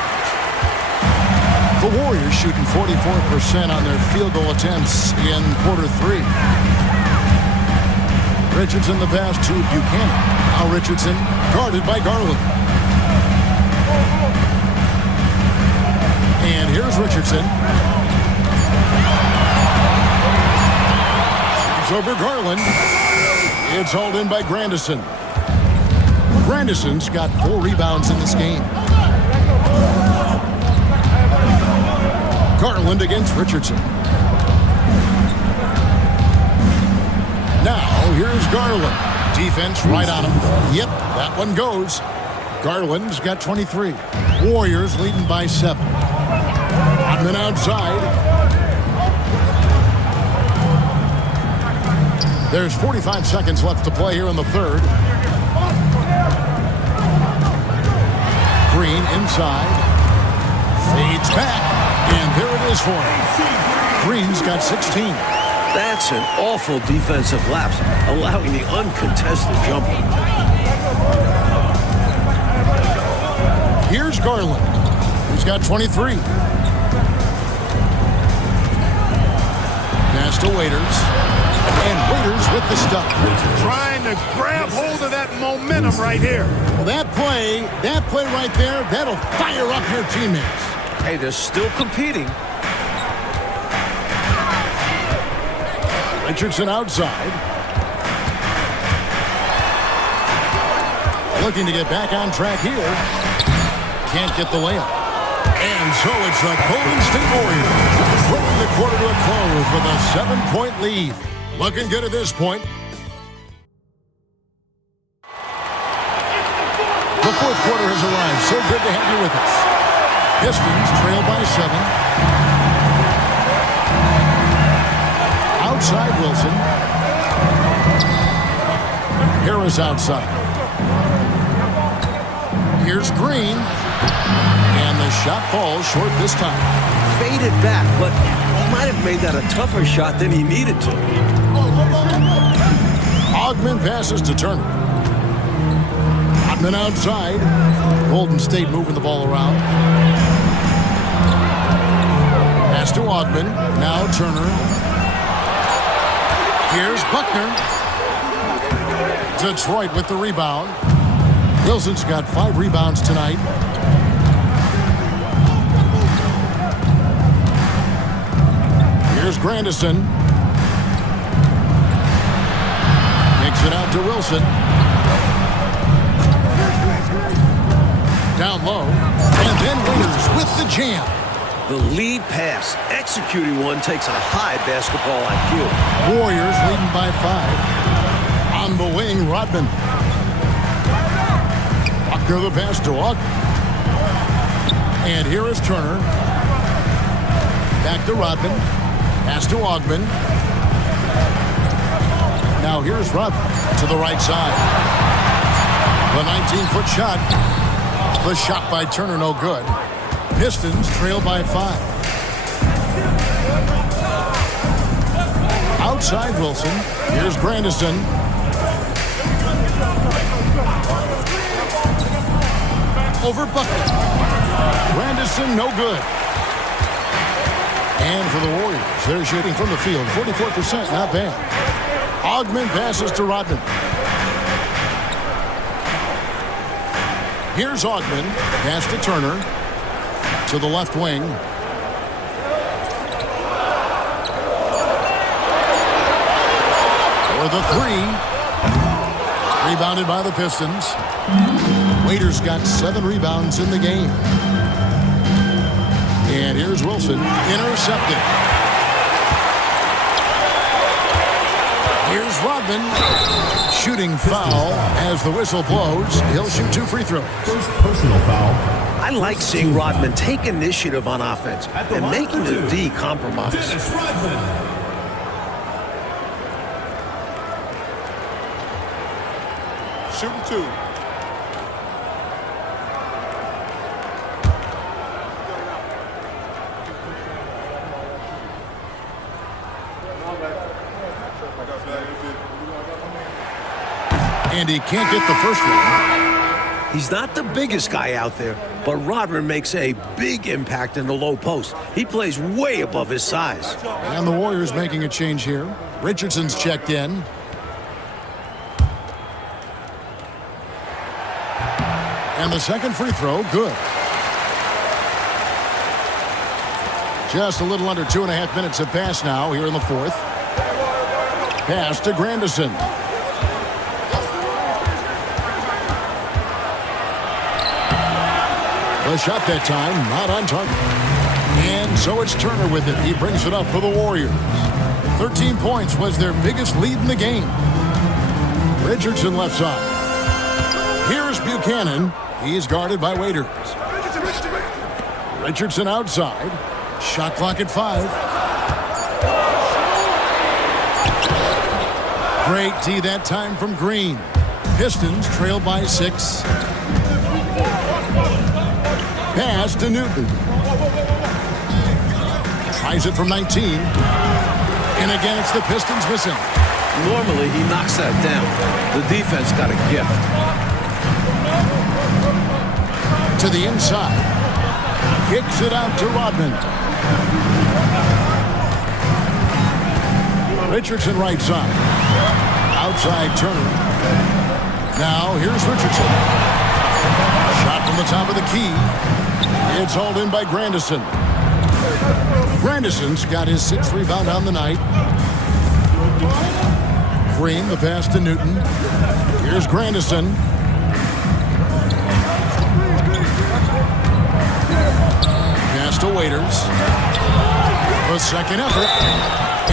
The Warriors shooting 44% on their field goal attempts in quarter 3. Richardson the pass to Buchanan. Now Richardson guarded by Garland. And here's Richardson. It's over Garland. It's hauled in by Grandison. Grandison's got 4 rebounds in this game. Garland against Richardson. Now, here's Garland. Defense right on him. Yep, that one goes. Garland's got 23. Warriors leading by 7. And then outside. There's 45 seconds left to play here in the third. Green inside. Fades back. And there it is for him. Green's got 16. That's an awful defensive lapse, allowing the uncontested jumper. Here's Garland, who's got 23. Pass to Waiters. And Waiters with the stuff. Trying to grab hold of that momentum right here. Well, that play right there, that'll fire up your teammates. Hey, they're still competing. Richardson outside. Looking to get back on track here. Can't get the layup. And so it's the Golden State Warriors bringing the quarter to a close with a 7-point lead. Looking good at this point. The fourth quarter has arrived. So good to have you with us. Pistons trail by 7. Outside Wilson. Harris outside. Here's Green. And the shot falls short this time. Faded back, but he might have made that a tougher shot than he needed to. Ogman passes to Turner. Ogman outside. Golden State moving the ball around. Pass to Ogman. Now Turner. Here's Buckner. Detroit with the rebound. Wilson's got 5 rebounds tonight. Here's Grandison. Kicks it out to Wilson. Down low. And then Waiters with the jam. The lead pass, executing one, takes a high basketball IQ. Warriors leading by 5. On the wing, Rodman. Buckner the pass to Ogden. And here is Turner. Back to Rodman. Pass to Ogden. Now here's Rodman to the right side. The 19-foot shot. The shot by Turner no good. Pistons trail by 5. Outside Wilson. Here's Grandison. Over Bucket. Grandison no good. And for the Warriors, they're shooting from the field. 44%, not bad. Ogman passes to Rodman. Here's Ogman. Pass to Turner. To the left wing. For the 3. Rebounded by the Pistons. Waiters got 7 rebounds in the game. And here's Wilson. Intercepted. Here's Rodman. Shooting foul as the whistle blows. He'll shoot 2 free throws. First personal foul. I like seeing Rodman take initiative on offense and making the D compromise. Dennis Rodman. Shooting 2. And he can't get the first one. He's not the biggest guy out there, but Rodman makes a big impact in the low post. He plays way above his size. And the Warriors making a change here. Richardson's checked in. And the second free throw, good. Just a little under 2.5 minutes have passed now here in the fourth. Pass to Grandison. The shot that time, not on target. And so it's Turner with it. He brings it up for the Warriors. 13 points was their biggest lead in the game. Richardson left side. Here's Buchanan. He's guarded by Waiters. Richardson outside. Shot clock at 5. Great tee that time from Green. Pistons trail by 6. Pass to Newton. Tries it from 19. And again, it's the Pistons missing. Normally, he knocks that down. The defense got a gift. To the inside. Kicks it out to Rodman. Richardson right side. Outside Turner. Now here's Richardson. Shot from the top of the key. It's hauled in by Grandison. Grandison's got his 6th rebound on the night. Green, the pass to Newton. Here's Grandison. Pass to Waiters. The second effort.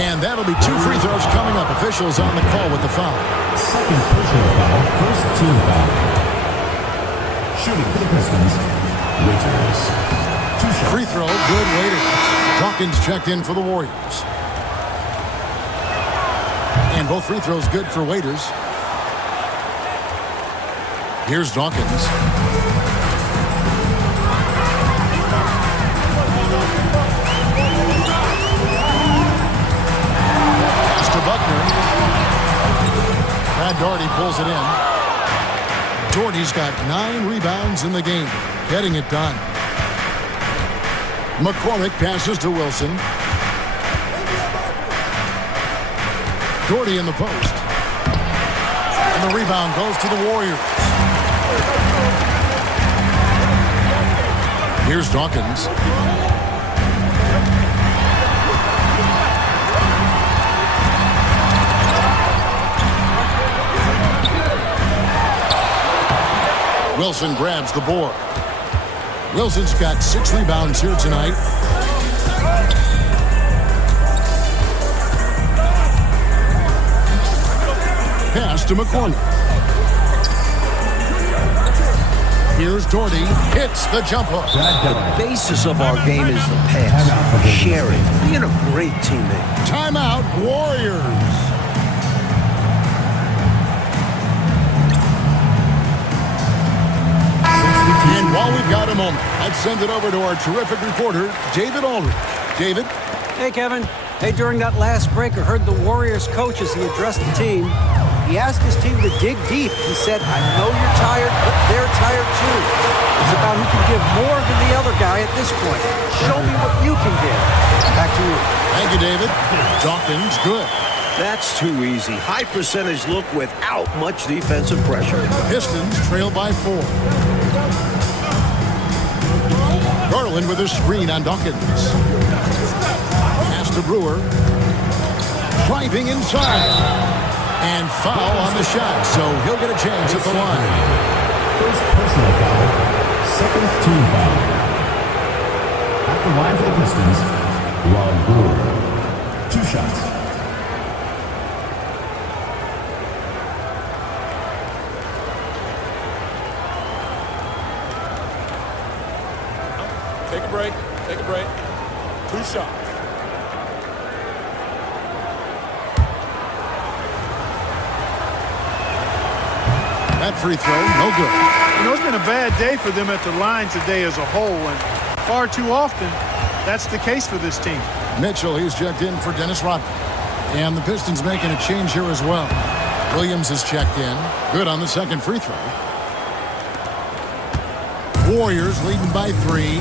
And that'll be 2 free throws coming up. Officials on the call with the foul. Second personal foul, first team foul. Shooting for the Pistons, Waiters. 2 shots. Free throw, good. Waiters. Dawkins checked in for the Warriors. And both free throws good for Waiters. Here's Dawkins. Pass to Buckner. Brad Daugherty pulls it in. Daugherty's got 9 rebounds in the game, getting it done. McCormick passes to Wilson. Daugherty in the post. And the rebound goes to the Warriors. Here's Dawkins. Wilson grabs the board. Wilson's got 6 rebounds here tonight. Pass to McCormick. Here's Daugherty. Hits the jump hook. The basis of our game is the pass, sharing, being a great teammate. Timeout, Warriors. And while we've got a moment, let's send it over to our terrific reporter, David Aldridge. David? Hey, Kevin. Hey, during that last break, I heard the Warriors coach as he addressed the team. He asked his team to dig deep. He said, I know you're tired, but they're tired too. It's about who can give more than the other guy at this point. Show me what you can give. Back to you. Thank you, David. Dawkins, good. That's too easy. High percentage look without much defensive pressure. Pistons trail by 4. Garland with a screen on Dawkins. Pass to Brewer. Driving inside. And foul on the shot, so he'll get a chance at the line. First personal foul, second team foul. At the line for the Pistons, Ron Brewer. 2 shots. Take a break. Take a break. 2 shots. That free throw, no good. You know, it's been a bad day for them at the line today as a whole, and far too often, that's the case for this team. Mitchell, he's checked in for Dennis Rodman. And the Pistons making a change here as well. Williams is checked in. Good on the second free throw. Warriors leading by 3.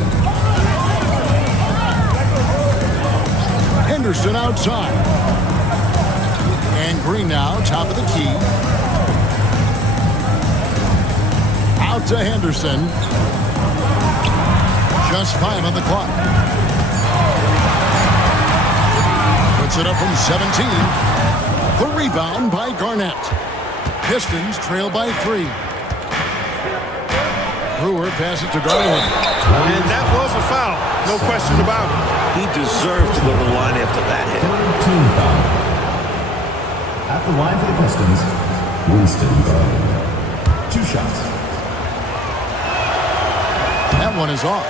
Henderson outside. And Green now, top of the key. Out to Henderson. Just 5 on the clock. Puts it up from 17. The rebound by Garnett. Pistons trail by 3. Brewer passes it to Garland. And that was a foul. No question about it. He deserved to go to the line after that hit. Team foul. At the line for the Pistons, Winston Garland. 2 shots. That one is off.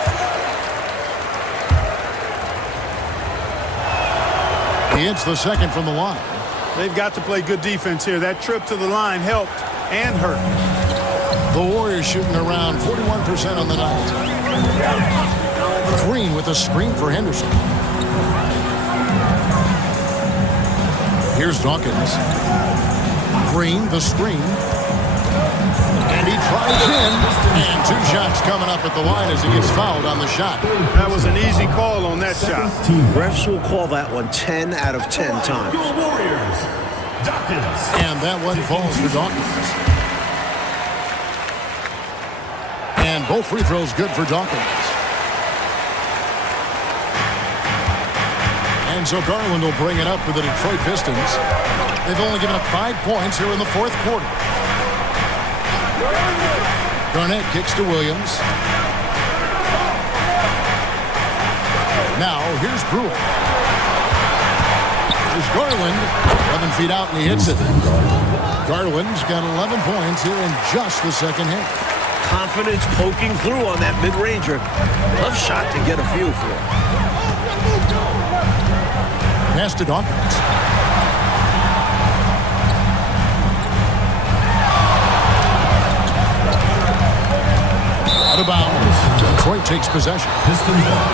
He hits the second from the line. They've got to play good defense here. That trip to the line helped and hurt. The Warriors shooting around 41% on the night. Green with a screen for Henderson. Here's Dawkins. Green, the screen. And he tries in. And 2 shots coming up at the line as he gets fouled on the shot. That was an easy call on that shot. Refs will call that one 10 out of 10 times. Warriors, Dawkins. And that one falls for Dawkins. And both free throws good for Dawkins. And so Garland will bring it up for the Detroit Pistons. They've only given up 5 points here in the 4th quarter. Garnett kicks to Williams. Now here's Brewer. There's Garland. 11 feet out and he hits it. Garland's got 11 points here in just the second half. Confidence poking through on that mid-ranger. Tough shot to get a feel for. Pass to Dawkins. Out of bounds. Detroit takes possession. Pistons ball.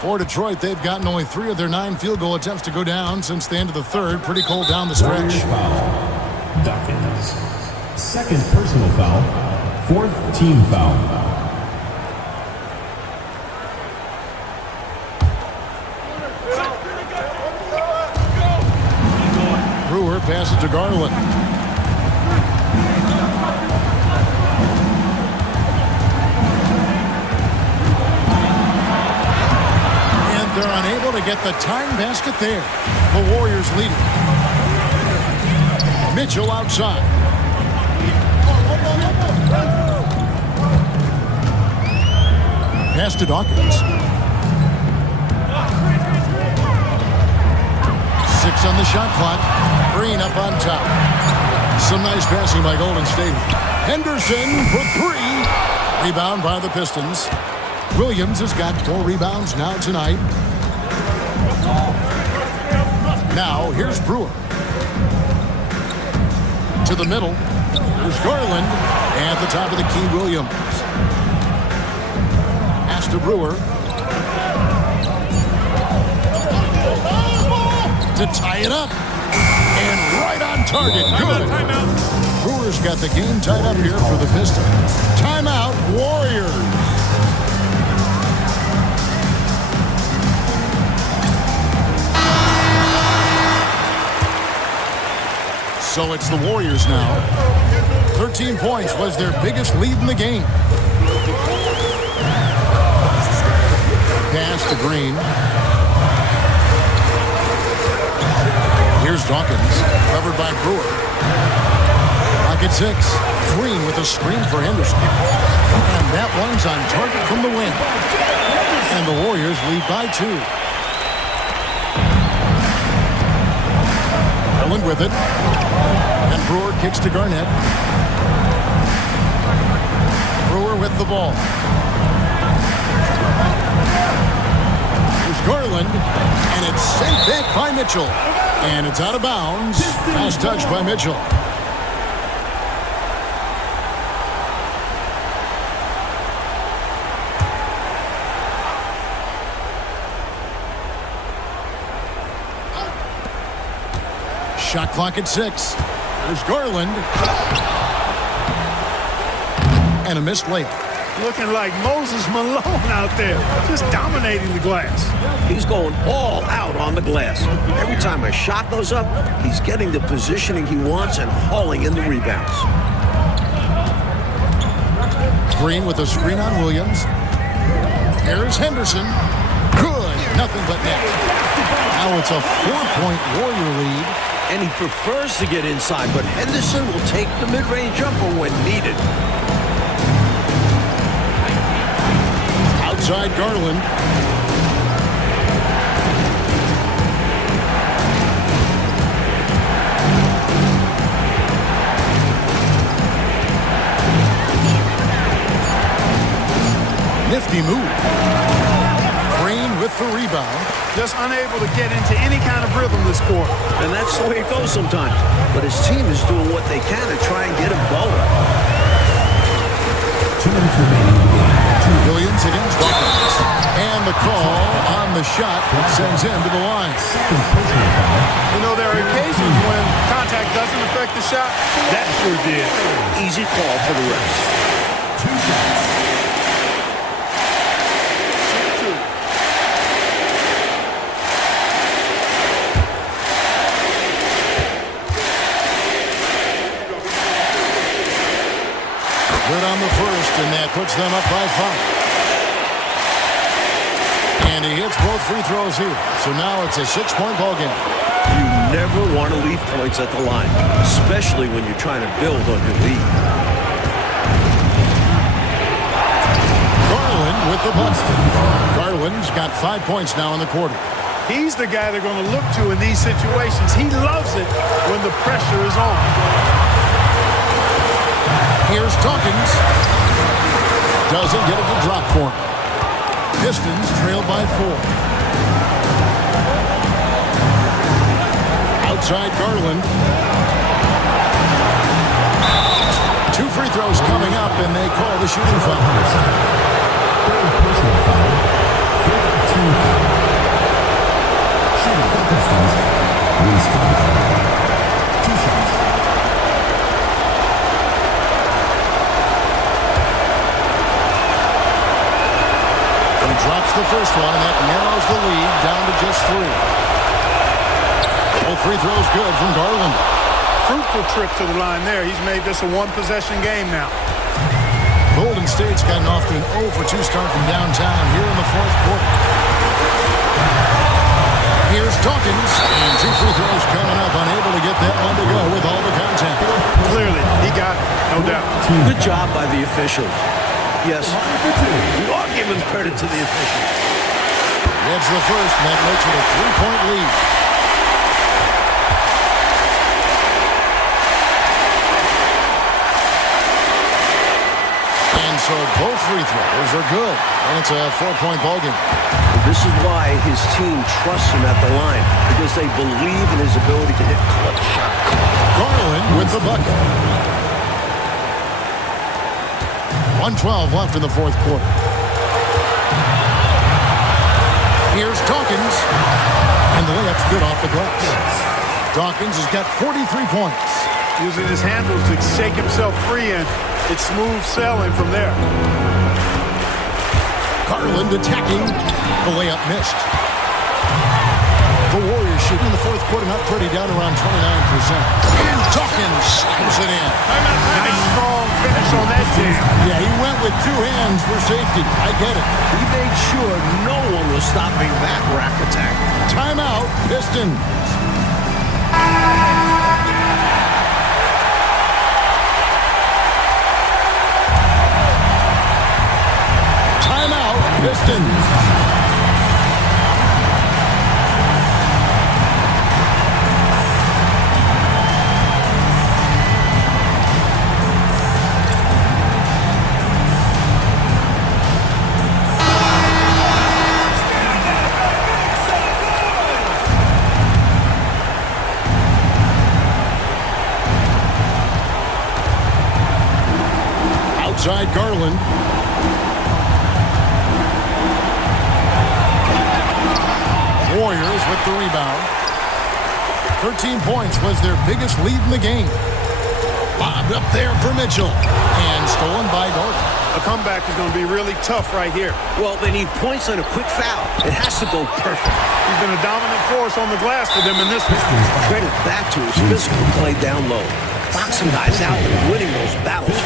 For Detroit, they've gotten only 3 of their 9 field goal attempts to go down since the end of the 3rd. Pretty cold down the stretch. Warriors foul. Dawkins. 2nd personal foul. 4th team foul. Brewer passes to Garland. They're unable to get the tying basket there. The Warriors lead it. Mitchell outside. Pass to Dawkins. 6 on the shot clock. Green up on top. Some nice passing by Golden State. Henderson for 3. Rebound by the Pistons. Williams has got 4 rebounds now tonight. Now, here's Brewer. To the middle. There's Garland. And at the top of the key, Williams. Pass to Brewer. To tie it up. And right on target. Good. Brewer's got the game tied up here for the Pistons. Timeout, Warriors. So it's the Warriors now. 13 points was their biggest lead in the game. Pass to Green. Here's Dawkins, covered by Brewer. Clock at 6. Green with a screen for Henderson. And that one's on target from the wing. And the Warriors lead by 2. Garland with it. And Brewer kicks to Garnett. Brewer with the ball. There's Garland. And it's sent back by Mitchell. And it's out of bounds. Last touch by Mitchell. Shot clock at 6. There's Garland. And a missed layup. Looking like Moses Malone out there, just dominating the glass. He's going all out on the glass. Every time a shot goes up, he's getting the positioning he wants and hauling in the rebounds. Green with a screen on Williams. Here's Henderson. Good. Nothing but net. Now it's a 4-point Warrior lead. And he prefers to get inside, but Henderson will take the mid-range jumper when needed. Outside Garland. Nifty move. Green with the rebound. Just unable to get into any kind of rhythm this quarter. And that's the way it goes sometimes. But his team is doing what they can to try and get him going. 2 minutes remaining in the game. Williams against Dawkins. And the call on the shot that sends him to the line. Second personal foul. You know, there are occasions when contact doesn't affect the shot. That sure did. Easy call for the refs. 2 shots. Good on the first, and that puts them up by 5. And he hits both free throws here. So now it's a 6-point ball game. You never want to leave points at the line, especially when you're trying to build on your lead. Garland with the bucket. Garland's got 5 points now in the quarter. He's the guy they're going to look to in these situations. He loves it when the pressure is on. Here's Dawkins. Doesn't get it to drop for him. Pistons trail by 4. Outside Garland. 2 free throws coming up, and they call the shooting foul. Third personal foul. 5th team foul. Shooting for Pistons. Luis Carter. 2 shots. Drops the first one, and that narrows the lead down to just 3. Both free throws good from Garland. Fruitful trip to the line there. He's made this a 1-possession game now. Golden State's gotten off to an 0-for-2 start from downtown here in the 4th quarter. Here's Dawkins, and 2 free throws coming up, unable to get that one to go with all the contact. Clearly, he got it, no doubt. Good job by the officials. Yes, we are giving credit to the officials. It's the first, and that makes it a 3-point lead. And so both free throws are good, and it's a 4-point ballgame. This is why his team trusts him at the line, because they believe in his ability to hit clutch shots. Garland with the bucket. 1:12 left in the 4th quarter. Here's Dawkins. And the layup's good off the glass. Dawkins has got 43 points. Using his handles to shake himself free, and it's smooth sailing from there. Garland attacking. The layup missed. The Warriors shooting in the 4th quarter not pretty, down around 29%. And Dawkins slams it in. Nice strong finish on that jam. Yeah, he went with 2 hands for safety. I get it. He made sure no one was stopping that rack attack. Timeout, Pistons. Timeout, Pistons. Outside Garland. Warriors with the rebound. 13 points was their biggest lead in the game. Lobbed up there for Mitchell. And stolen by Gordon. A comeback is going to be really tough right here. Well, they need points on a quick foul. It has to go perfect. He's been a dominant force on the glass for them in this one. Credit back to his physical play down low. Boxing guys out and winning those battles.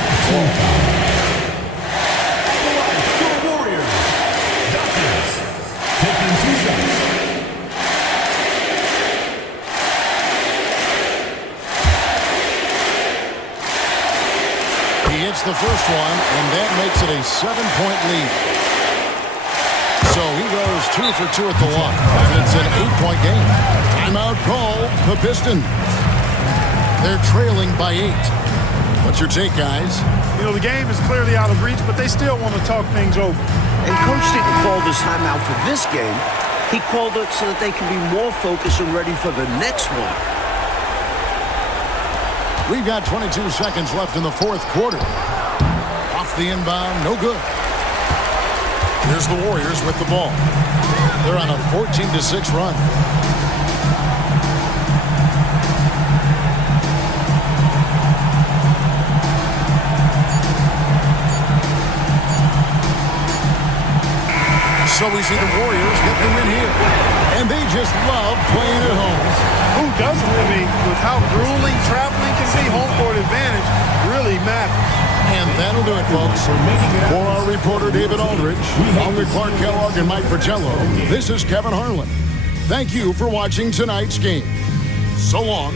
Warriors. Doctors. Taking 2 shots. He hits the first one, and that makes it a 7-point lead. So he goes 2 for 2 at the line, and it's an 8-point game. Timeout called the Pistons. They're trailing by 8. What's your take, guys? You know, the game is clearly out of reach, but they still want to talk things over. And Coach didn't call this timeout for this game. He called it so that they can be more focused and ready for the next one. We've got 22 seconds left in the fourth quarter. Off the inbound, no good. Here's the Warriors with the ball. They're on a 14-6 run. So we see the Warriors get the win here. And they just love playing at home. Who doesn't? I mean, with how grueling traveling can be, home court advantage really matters. And that'll do it, folks. For our reporter, David Aldridge, along with Clark Kellogg and Mike Fratello, this is Kevin Harlan. Thank you for watching tonight's game. So long.